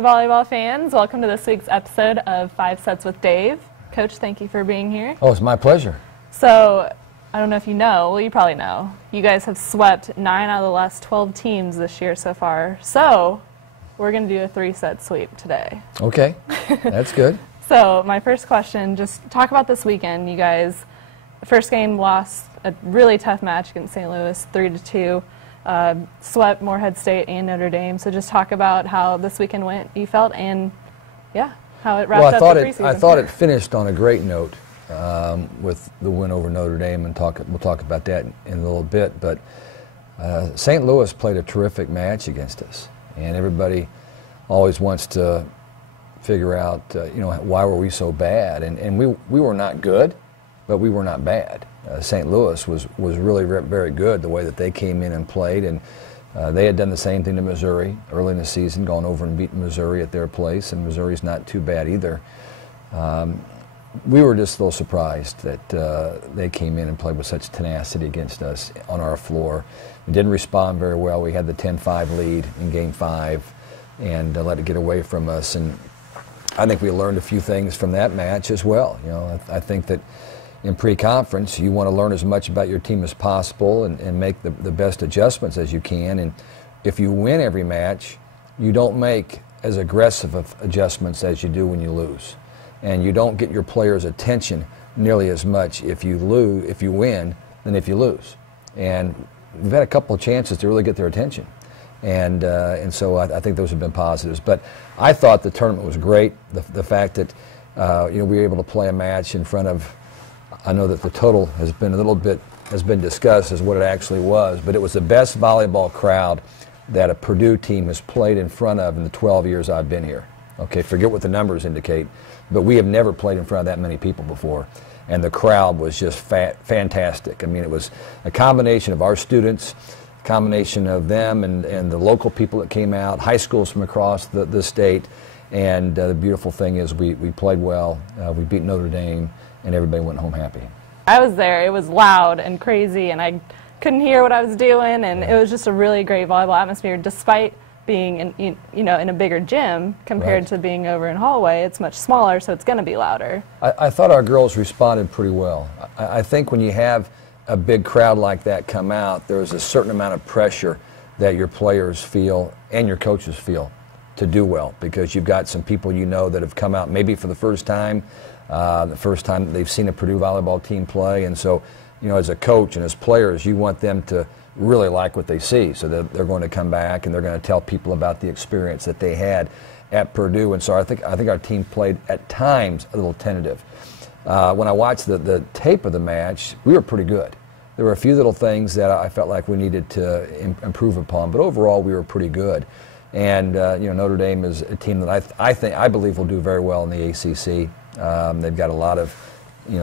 Hey volleyball fans, welcome to this week's episode of 5 Sets with Dave. Coach, thank you for being here. Oh, it's my pleasure. So, I don't know if you know, well you probably know, you guys have swept 9 out of the last 12 teams this year so far. So, we're going to do a 3-set sweep today. Okay, that's good. So, my first question, just talk about this weekend. You guys, first game lost a really tough match against St. Louis, 3-2. Swept Morehead State and Notre Dame. So just talk about how this weekend went, you felt, and yeah, how it wrapped up the preseason. I thought it finished on a great note with the win over Notre Dame, and we'll talk about that in a little bit. But St. Louis played a terrific match against us, and everybody always wants to figure out, why were we so bad? And we were not good, but we were not bad. St. Louis was really very good the way that they came in and played, and they had done the same thing to Missouri early in the season, gone over and beaten Missouri at their place, and Missouri's not too bad either. We were just a little surprised that they came in and played with such tenacity against us on our floor. We didn't respond very well. We had the 10-5 lead in Game 5 and let it get away from us, and I think we learned a few things from that match as well. I think that in pre-conference, you want to learn as much about your team as possible and make the best adjustments as you can. And if you win every match, you don't make as aggressive of adjustments as you do when you lose. And you don't get your players' attention nearly as much if you win than if you lose. And we've had a couple of chances to really get their attention. And so I think those have been positives. But I thought the tournament was great. The fact that we were able to play a match in front of, I know that the total has been discussed as what it actually was, but it was the best volleyball crowd that a Purdue team has played in front of in the 12 years I've been here. Okay, forget what the numbers indicate, but we have never played in front of that many people before, and the crowd was just fantastic. I mean, it was a combination of our students, a combination of them and the local people that came out, high schools from across the state, and the beautiful thing is we played well. We beat Notre Dame, and everybody went home happy. I was there. It was loud and crazy, and I couldn't hear what I was doing, and it was just a really great volleyball atmosphere. Despite being in a bigger gym compared to being over in hallway, it's much smaller, so it's going to be louder. I thought our girls responded pretty well. I think when you have a big crowd like that come out, there's a certain amount of pressure that your players feel and your coaches feel to do well, because you've got some people that have come out maybe for the first time they've seen a Purdue volleyball team play, and so as a coach and as players, you want them to really like what they see, so that they're going to come back and they're going to tell people about the experience that they had at Purdue. And so I think our team played at times a little tentative. When I watched the tape of the match, we were pretty good. There were a few little things that I felt like we needed to improve upon, but overall we were pretty good. And Notre Dame is a team that I believe will do very well in the ACC. They've got a lot of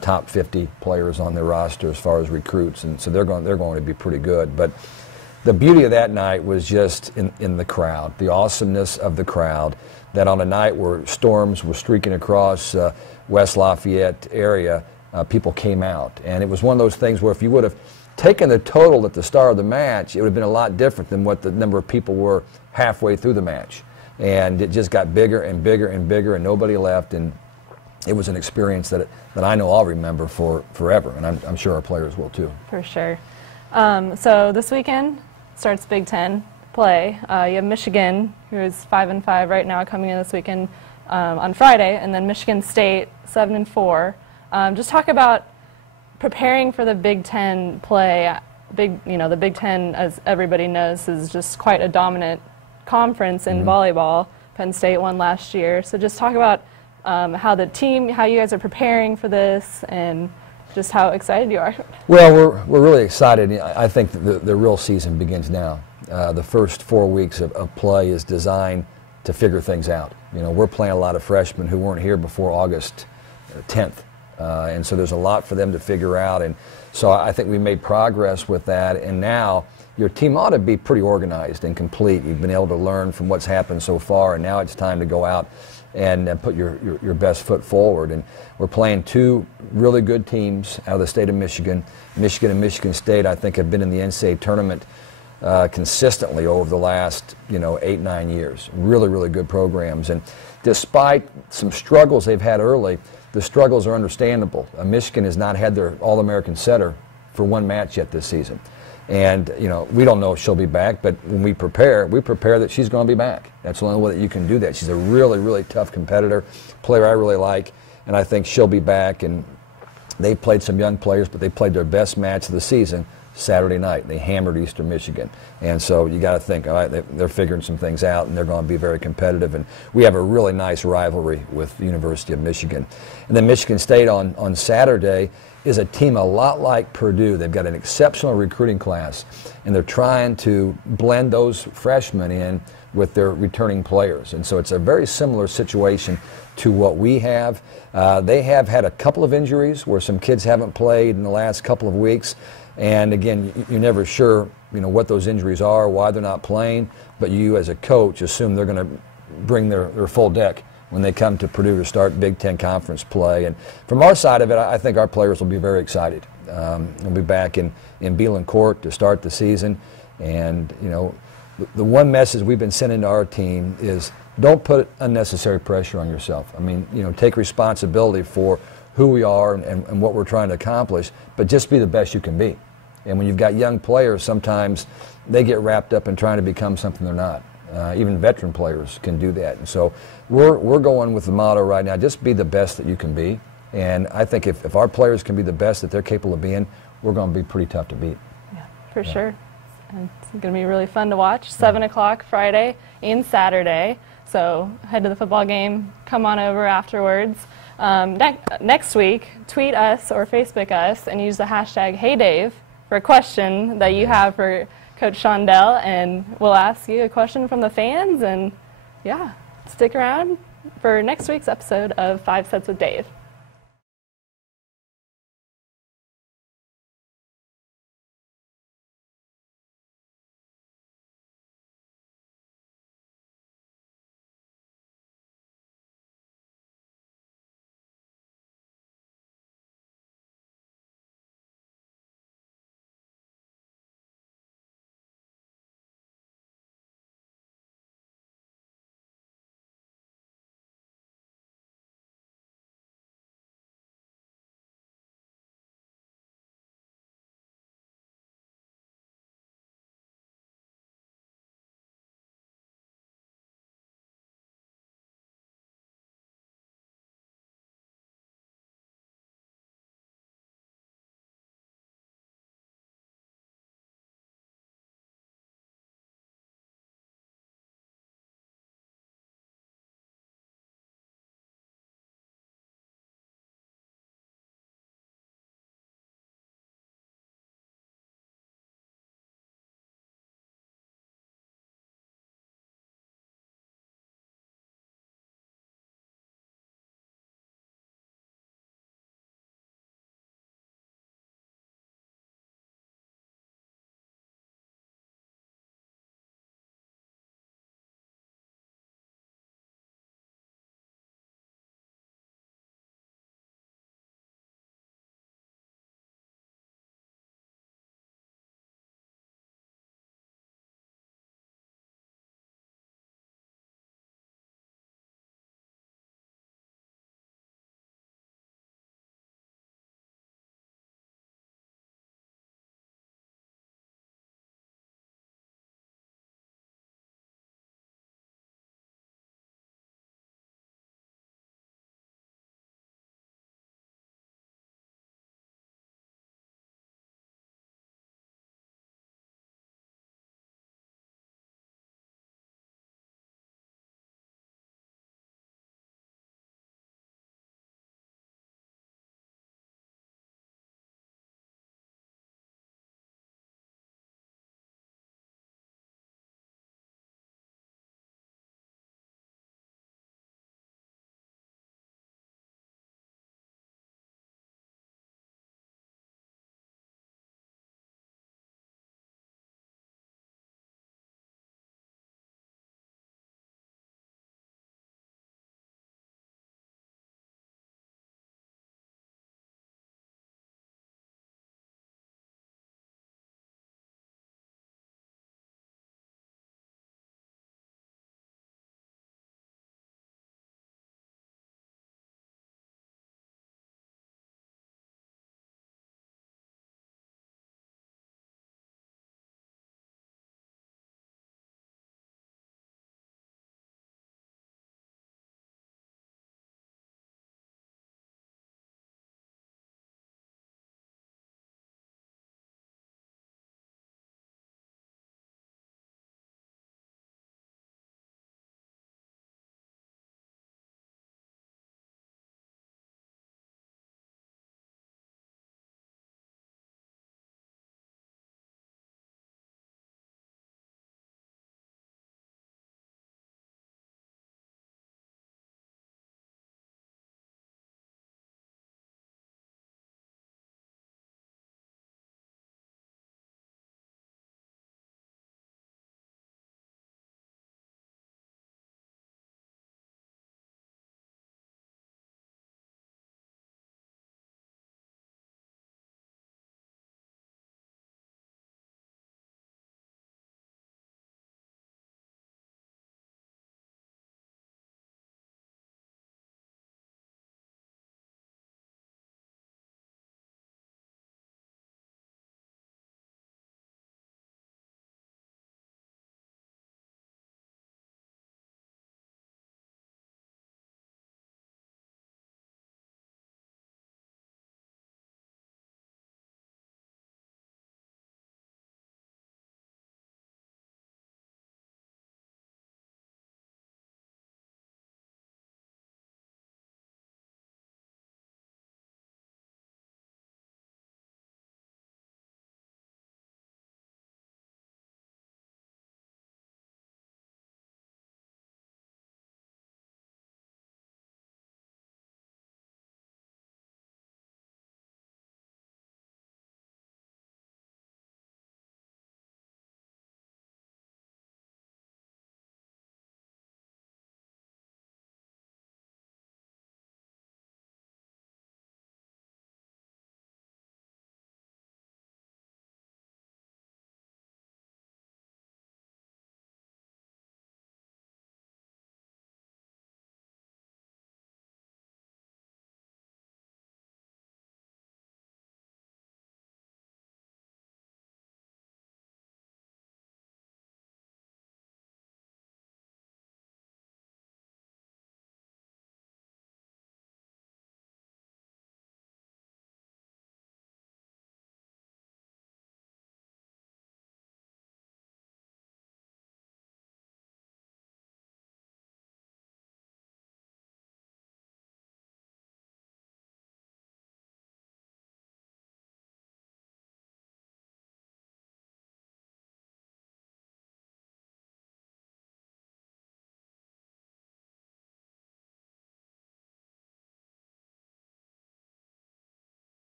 top 50 players on their roster as far as recruits, and so they're going to be pretty good. But the beauty of that night was just in the crowd, the awesomeness of the crowd, that on a night where storms were streaking across West Lafayette area, people came out. And it was one of those things where if you would have taken the total at the start of the match, it would have been a lot different than what the number of people were halfway through the match. And it just got bigger and bigger and bigger, and nobody left. And it was an experience that I know I'll remember for forever, and I'm sure our players will too. For sure. So this weekend starts Big Ten play. You have Michigan, who is 5-5 right now, coming in this weekend on Friday, and then Michigan State, 7-4. Just talk about preparing for the Big Ten play. The Big Ten, as everybody knows, is just quite a dominant conference in volleyball. Penn State won last year. So just talk about how you guys are preparing for this, and just how excited you are. Well, we're really excited. I think that the real season begins now. The first 4 weeks of play is designed to figure things out. We're playing a lot of freshmen who weren't here before August 10th, and so there's a lot for them to figure out. And so I think we made progress with that, and now your team ought to be pretty organized and complete. You've been able to learn from what's happened so far, and now it's time to go out and put your best foot forward. And we're playing 2 really good teams out of the state of Michigan. Michigan and Michigan State, I think, have been in the NCAA tournament consistently over the last 8-9 years. Really, really good programs. And despite some struggles they've had early, the struggles are understandable. Michigan has not had their All-American setter for one match yet this season. And, we don't know if she'll be back, but when we prepare that she's going to be back. That's the only way that you can do that. She's a really, really tough competitor, player I really like, and I think she'll be back. And they've played some young players, but they played their best match of the season Saturday night. They hammered Eastern Michigan. And so you got to think, all right, they're figuring some things out, and they're going to be very competitive. And we have a really nice rivalry with the University of Michigan. And then Michigan State on Saturday is a team a lot like Purdue. They've got an exceptional recruiting class, and they're trying to blend those freshmen in with their returning players. And so it's a very similar situation to what we have. They have had a couple of injuries where some kids haven't played in the last couple of weeks. And again, you're never sure, what those injuries are, why they're not playing, but you as a coach assume they're going to bring their full deck when they come to Purdue to start Big Ten Conference play. And from our side of it, I think our players will be very excited. We'll be back in Beeland Court to start the season. And, the one message we've been sending to our team is don't put unnecessary pressure on yourself. I mean, take responsibility for who we are and what we're trying to accomplish, but just be the best you can be. And when you've got young players, sometimes they get wrapped up in trying to become something they're not. Even veteran players can do that. And so we're going with the motto right now, just be the best that you can be. And I think if our players can be the best that they're capable of being, we're going to be pretty tough to beat. Yeah, for sure. And it's going to be really fun to watch. 7 o'clock Friday and Saturday. So head to the football game. Come on over afterwards. Next week, tweet us or Facebook us and use the hashtag #HeyDave for a question that you have for Coach Shondell, and we'll ask you a question from the fans. And yeah, stick around for next week's episode of 5 Sets with Dave.